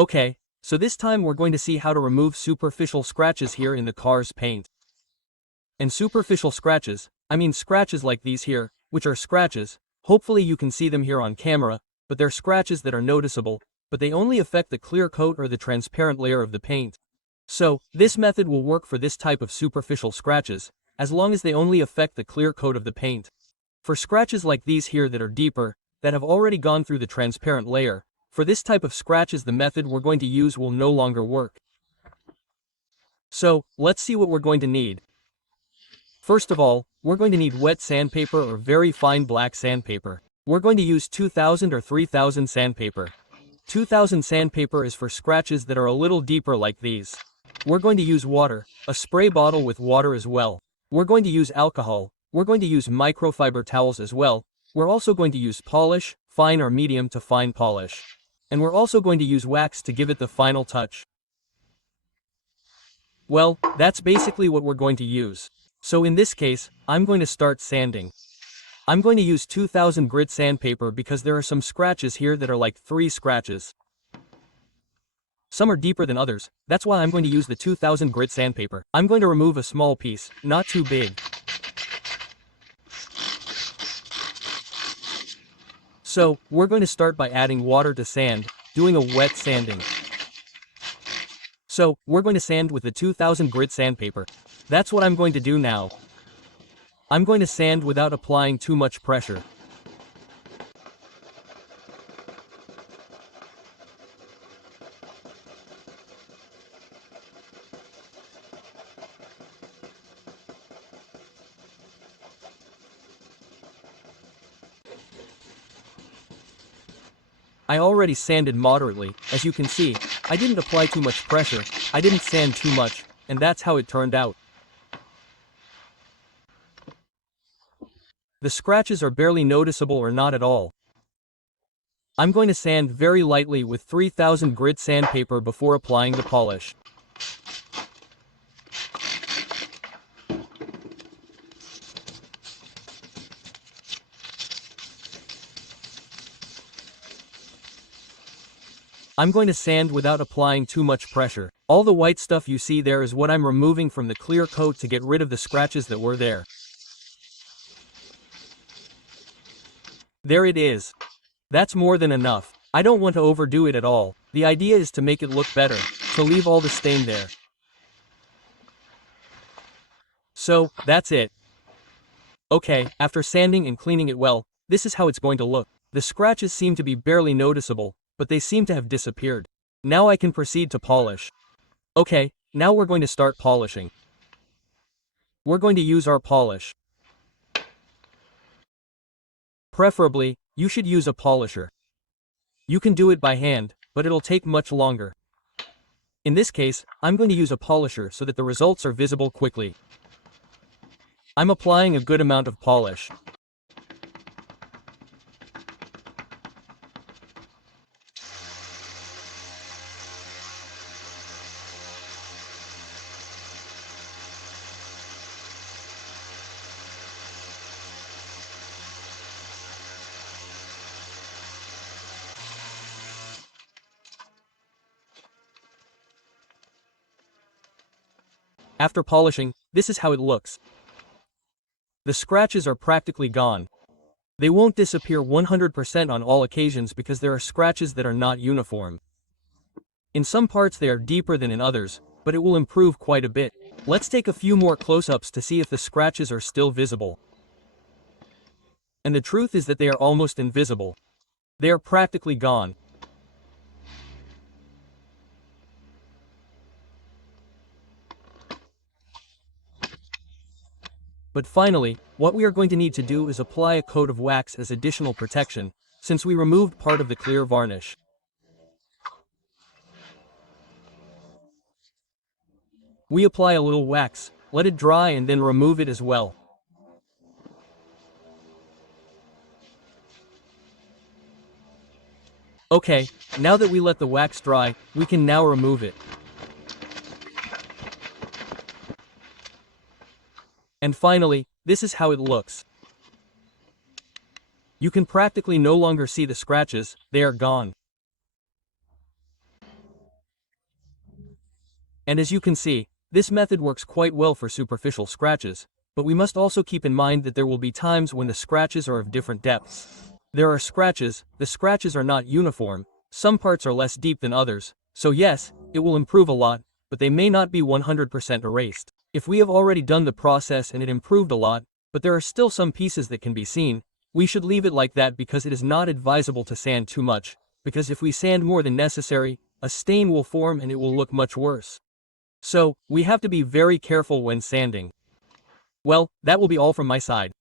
Okay, so this time we're going to see how to remove superficial scratches here in the car's paint. And superficial scratches, I mean scratches like these here, which are scratches, hopefully you can see them here on camera, but they're scratches that are noticeable, but they only affect the clear coat or the transparent layer of the paint. So, this method will work for this type of superficial scratches, as long as they only affect the clear coat of the paint. For scratches like these here that are deeper, that have already gone through the transparent layer, for this type of scratches the method we're going to use will no longer work. So, let's see what we're going to need. First of all, we're going to need wet sandpaper or very fine black sandpaper. We're going to use 2000 or 3000 sandpaper. 2000 sandpaper is for scratches that are a little deeper like these. We're going to use water, a spray bottle with water as well. We're going to use alcohol. We're going to use microfiber towels as well. We're also going to use polish, fine or medium to fine polish. And we're also going to use wax to give it the final touch. Well, that's basically what we're going to use. So in this case, I'm going to start sanding. I'm going to use 2000 grit sandpaper because there are some scratches here that are like 3 scratches. Some are deeper than others, that's why I'm going to use the 2000 grit sandpaper. I'm going to remove a small piece, not too big. So, we're going to start by adding water to sand, doing a wet sanding. So, we're going to sand with the 2000 grit sandpaper. That's what I'm going to do now. I'm going to sand without applying too much pressure. I already sanded moderately, as you can see. I didn't apply too much pressure, I didn't sand too much, and that's how it turned out. The scratches are barely noticeable or not at all. I'm going to sand very lightly with 3000 grit sandpaper before applying the polish. I'm going to sand without applying too much pressure. All the white stuff you see there is what I'm removing from the clear coat to get rid of the scratches that were there. There it is. That's more than enough. I don't want to overdo it at all. The idea is to make it look better, to leave all the stain there. So, that's it. Okay, after sanding and cleaning it well, this is how it's going to look. The scratches seem to be barely noticeable, but they seem to have disappeared. Now I can proceed to polish. Okay, now we're going to start polishing. We're going to use our polish. Preferably, you should use a polisher. You can do it by hand, but it'll take much longer. In this case, I'm going to use a polisher so that the results are visible quickly. I'm applying a good amount of polish. After polishing, this is how it looks. The scratches are practically gone. They won't disappear 100% on all occasions because there are scratches that are not uniform. In some parts they are deeper than in others, but it will improve quite a bit. Let's take a few more close-ups to see if the scratches are still visible. And the truth is that they are almost invisible. They are practically gone. But finally, what we are going to need to do is apply a coat of wax as additional protection, since we removed part of the clear varnish. We apply a little wax, let it dry and then remove it as well. Okay, now that we let the wax dry, we can now remove it. And finally, this is how it looks. You can practically no longer see the scratches, they are gone. And as you can see, this method works quite well for superficial scratches, but we must also keep in mind that there will be times when the scratches are of different depths. There are scratches, the scratches are not uniform, some parts are less deep than others, so yes, it will improve a lot, but they may not be 100% erased. If we have already done the process and it improved a lot, but there are still some pieces that can be seen, we should leave it like that because it is not advisable to sand too much, because if we sand more than necessary, a stain will form and it will look much worse. So, we have to be very careful when sanding. Well, that will be all from my side.